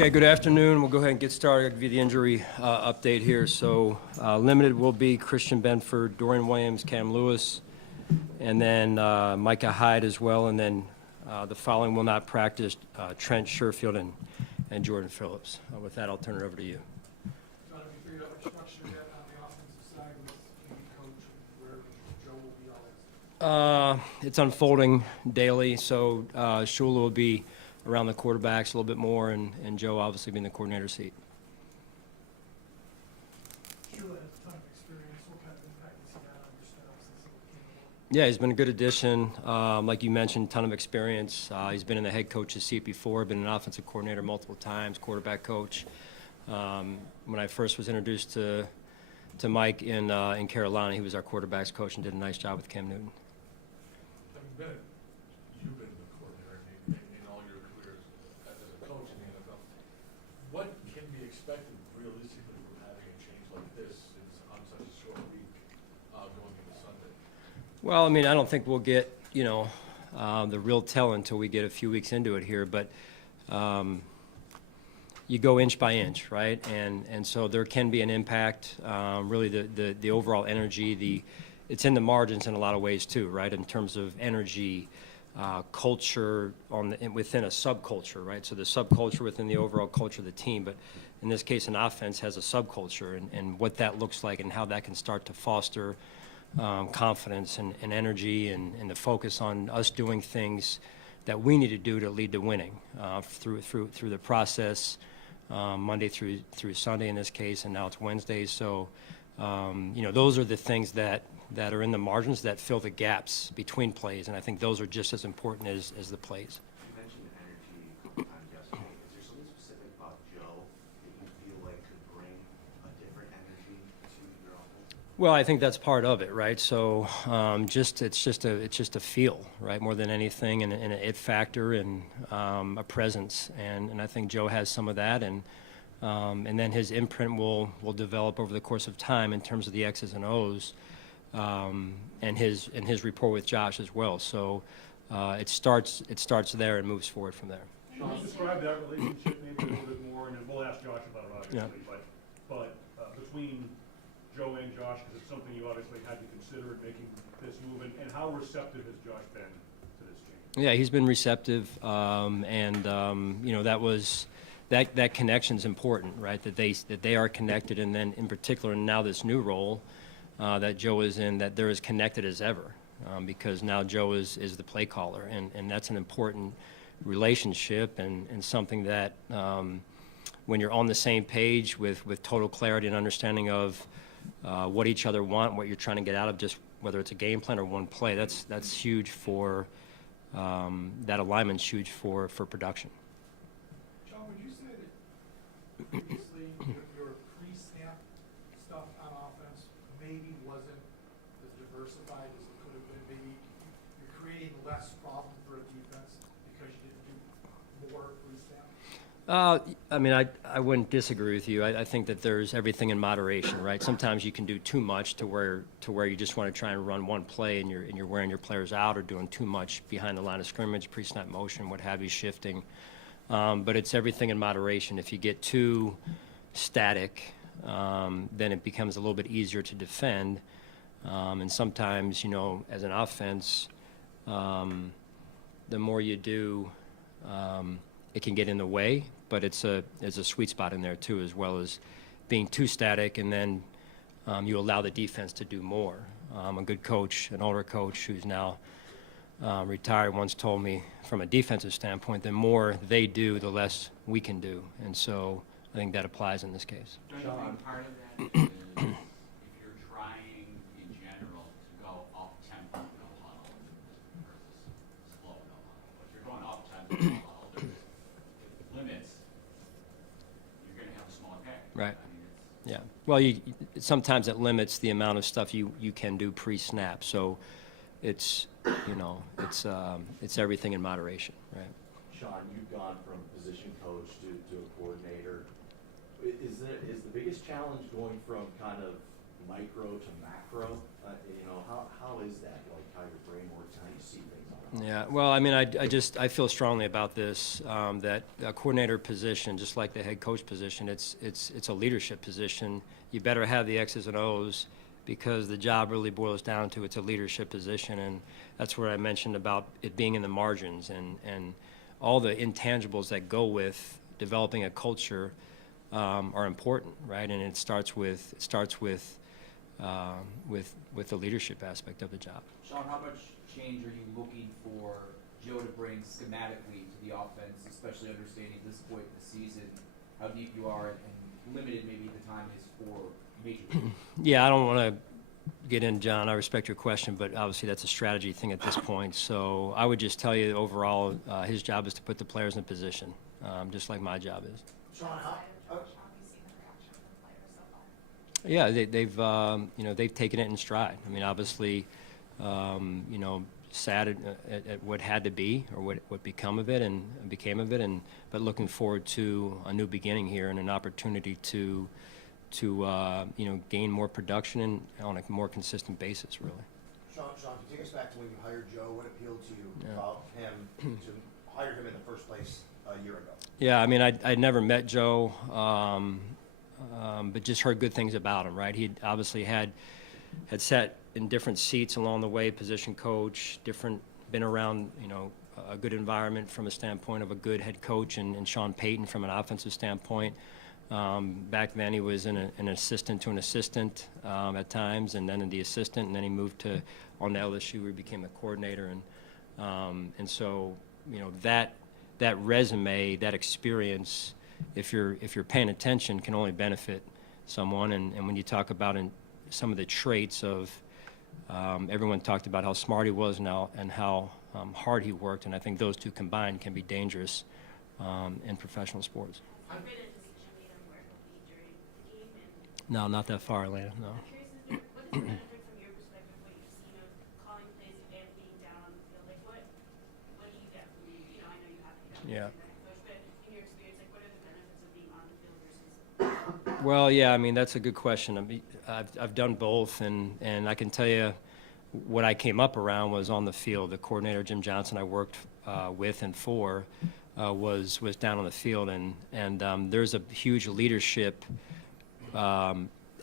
Okay, good afternoon. We'll go ahead and get started. I'll give you the injury update here. So limited will be Christian Benford, Dorian Williams, Cam Lewis, and then Micah Hyde as well. And then the following will not practice, Trent Sherfield and Jordan Phillips. With that, I'll turn it over to you. John, have you figured out what structure yet on the offensive side with the coach, where Joe will be always? It's unfolding daily. So Shula will be around the quarterbacks a little bit more, and Joe obviously being the coordinator seat. Shula has a ton of experience. What kind of impact has he had on your staff since he came aboard? Yeah, he's been a good addition. Like you mentioned, ton of experience. He's been in the head coach's seat before, been an offensive coordinator multiple times, quarterback coach. When I first was introduced to Mike in Carolina, he was our quarterbacks coach and did a nice job with Cam Newton. You've been the coordinator in all your careers as a coach in the NFL. What can be expected realistically from having a change like this on such a short week going into Sunday? Well, I mean, I don't think we'll get, the real tell until we get a few weeks into it here, but you go inch by inch, right? And so there can be an impact. Really, the overall energy, it's in the margins in a lot of ways too, right? In terms of energy, culture within a subculture, right? So the subculture within the overall culture of the team, but in this case, an offense has a subculture, and what that looks like and how that can start to foster confidence and energy and the focus on us doing things that we need to do to lead to winning through the process, Monday through Sunday in this case, and now it's Wednesday. So those are the things that are in the margins that fill the gaps between plays, and I think those are just as important as the plays. You mentioned energy a couple times yesterday. Is there something specific about Joe that you feel like could bring a different energy to your offense? Well, I think that's part of it, right? So it's just a feel, right, more than anything, and an it factor and a presence, and I think Joe has some of that, and then his imprint will develop over the course of time in terms of the X's and O's. And his rapport with Josh as well. So it starts there and moves forward from there. Sean, describe that relationship maybe a little bit more, and then we'll ask Josh about it, obviously. Yeah. But between Joe and Josh, because it's something you obviously had to consider in making this move, and how receptive has Josh been to this change? Yeah, he's been receptive, and that connection's important, right? That they are connected, and then in particular now this new role that Joe is in, that they're as connected as ever, because now Joe is the play caller, and that's an important relationship and something that when you're on the same page with total clarity and understanding of what each other want, what you're trying to get out of just whether it's a game plan or one play, that's huge for that alignment's huge for production. John, would you say that previously your pre-snap stuff on offense maybe wasn't as diversified as it could have been? Maybe you're creating less problem for a defense because you didn't do more pre-snap? I mean, I wouldn't disagree with you. I think that there's everything in moderation, right? Sometimes you can do too much to where you just want to try and run one play and you're wearing your players out, or doing too much behind the line of scrimmage, pre-snap motion, what have you, shifting. But it's everything in moderation. If you get too static, then it becomes a little bit easier to defend. And sometimes, as an offense, the more you do, it can get in the way, but there's a sweet spot in there too, as well as being too static, and then you allow the defense to do more. A good coach, an older coach who's now retired, once told me, from a defensive standpoint, the more they do, the less we can do, and so I think that applies in this case. Sean, part of that is if you're trying in general to go up tempo no huddle versus slow no huddle. If you're going up tempo no huddle, there's limits. You're going to have a small pack. Right. I mean, Yeah. Well, sometimes it limits the amount of stuff you can do pre-snap. So it's everything in moderation, right? Sean, you've gone from position coach to a coordinator. Is the biggest challenge going from kind of micro to macro? How is that, like how your brain works and how you see things on Yeah, well, I mean, I feel strongly about this, that a coordinator position, just like the head coach position, it's a leadership position. You better have the X's and O's because the job really boils down to it's a leadership position, and that's what I mentioned about it being in the margins and all the intangibles that go with developing a culture are important, right? And it starts with the leadership aspect of the job. Sean, how much change are you looking for Joe to bring schematically to the offense, especially understanding this point in the season, how deep you are and limited maybe the time is for major league? Yeah, I don't want to get in, John. I respect your question, but obviously that's a strategy thing at this point. So I would just tell you overall, his job is to put the players in position, just like my job is. Sean, how, Yeah, they've taken it in stride. I mean, obviously, sad at what had to be or what became of it, but looking forward to a new beginning here and an opportunity to gain more production and on a more consistent basis, really. Sean, can you take us back to when you hired Joe? What appealed to you Yeah. about him to hire him in the first place a year ago? Yeah, I mean, I'd never met Joe, but just heard good things about him, right? He obviously had sat in different seats along the way, position coach, been around, a good environment from a standpoint of a good head coach and Sean Payton from an offensive standpoint. Back then he was an assistant to an assistant at times, and then the assistant, and then he moved on to LSU where he became a coordinator. And so, that resume, that experience, if you're paying attention, can only benefit someone. And when you talk about some of the traits of everyone talked about how smart he was now and how hard he worked, and I think those two combined can be dangerous in professional sports. No, not that far, Elena. No. I'm curious, what is the benefit from your perspective, what you've seen of calling plays and being down on the field? Like, what do you get from, I know you haven't Yeah. been a coach, but in your experience, like, what are the benefits of being on the field versus? Well, yeah, I mean, that's a good question. I mean, I've done both, and I can tell you what I came up around was on the field. The coordinator, Jim Johnson, I worked with and for, was down on the field, and there's a huge leadership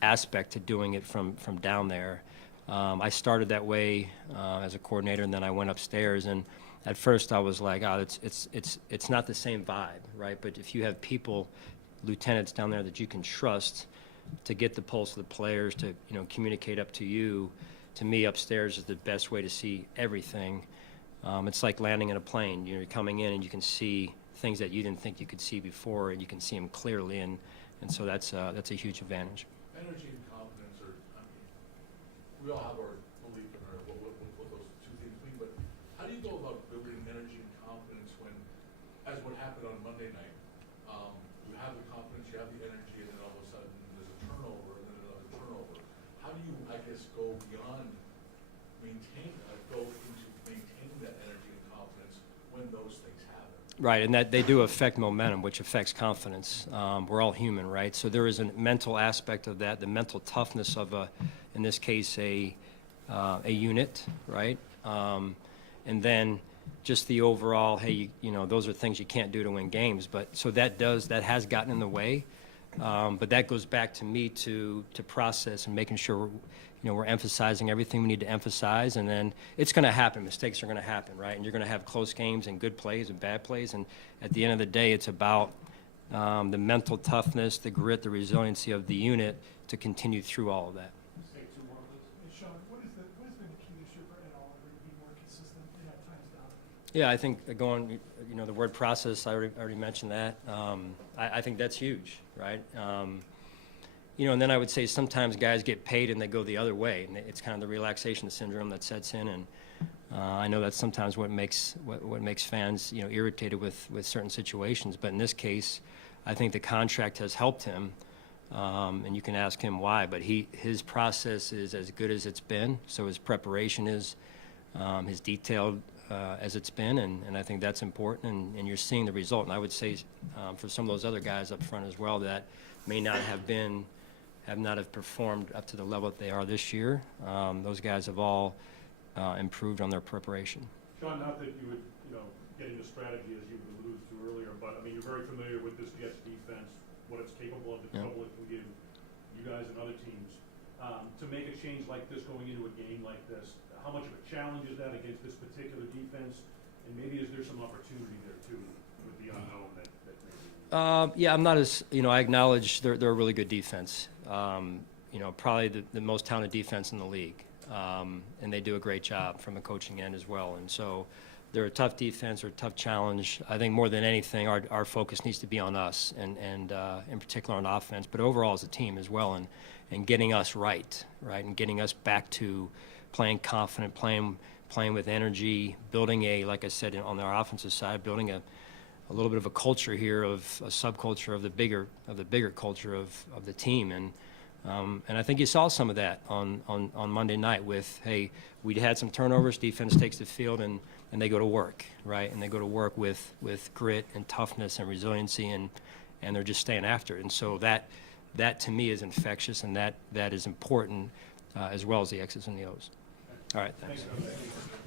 aspect to doing it from down there. I started that way as a coordinator, and then I went upstairs, and at first I was like, oh, it's not the same vibe, right? But if you have people, lieutenants down there that you can trust to get the pulse of the players, to communicate up to you, to me upstairs is the best way to see everything. It's like landing in a plane. You're coming in and you can see things that you didn't think you could see before, and you can see them clearly, and so that's a huge advantage. Energy and confidence are, we all have our belief in what those two things mean, but how do you go about building energy and confidence when, as what happened on Monday night, you have the confidence, you have the energy, and then all of a sudden there's a turnover and then another turnover. How do you, I guess, go beyond maintaining that energy and confidence when those things happen? Right, and that they do affect momentum, which affects confidence. We're all human, right? So there is a mental aspect of that, the mental toughness of in this case, a unit, right? And then just the overall, hey, those are things you can't do to win games. But so that has gotten in the way. But that goes back to me to process and making sure we're emphasizing everything we need to emphasize, and then it's going to happen. Mistakes are going to happen, right? And you're going to have close games and good plays and bad plays. And at the end of the day, it's about the mental toughness, the grit, the resiliency of the unit to continue through all of that. Hey, Sean, what has been the key this year for Ed Oliver to be more consistent and at times dominant? Yeah, I think going, the word process, I already mentioned that. I think that's huge, right? And then I would say sometimes guys get paid and they go the other way, and it's kind of the relaxation syndrome that sets in. And I know that's sometimes what makes fans irritated with certain situations. But in this case, I think the contract has helped him, and you can ask him why. But his process is as good as it's been. So his preparation is as detailed as it's been, and I think that's important. And you're seeing the result. And I would say for some of those other guys up front as well that may not have performed up to the level that they are this year. Those guys have all improved on their preparation. Sean, not that you would, get into strategy as you alluded to earlier, but, I mean, you're very familiar with this Jets defense, what it's capable of, the Yeah. trouble it can give you guys and other teams. To make a change like this going into a game like this, how much of a challenge is that against this particular defense? And maybe is there some opportunity there too with the unknown that maybe? Yeah, I'm not as, I acknowledge they're a really good defense. Probably the most talented defense in the league. And they do a great job from a coaching end as well. And so they're a tough defense or a tough challenge. I think more than anything, our focus needs to be on us and in particular on offense, but overall as a team as well, and getting us right, and getting us back to playing confident, playing with energy, building like I said, on our offensive side, building a little bit of a culture here, of a subculture of the bigger culture of the team. And I think you saw some of that on Monday night with, hey, we had some turnovers, defense takes the field, and they go to work, right? And they go to work with grit and toughness and resiliency, and they're just staying after it. And so that to me is infectious, and that is important, as well as the X's and the O's. All right, thanks. Thanks.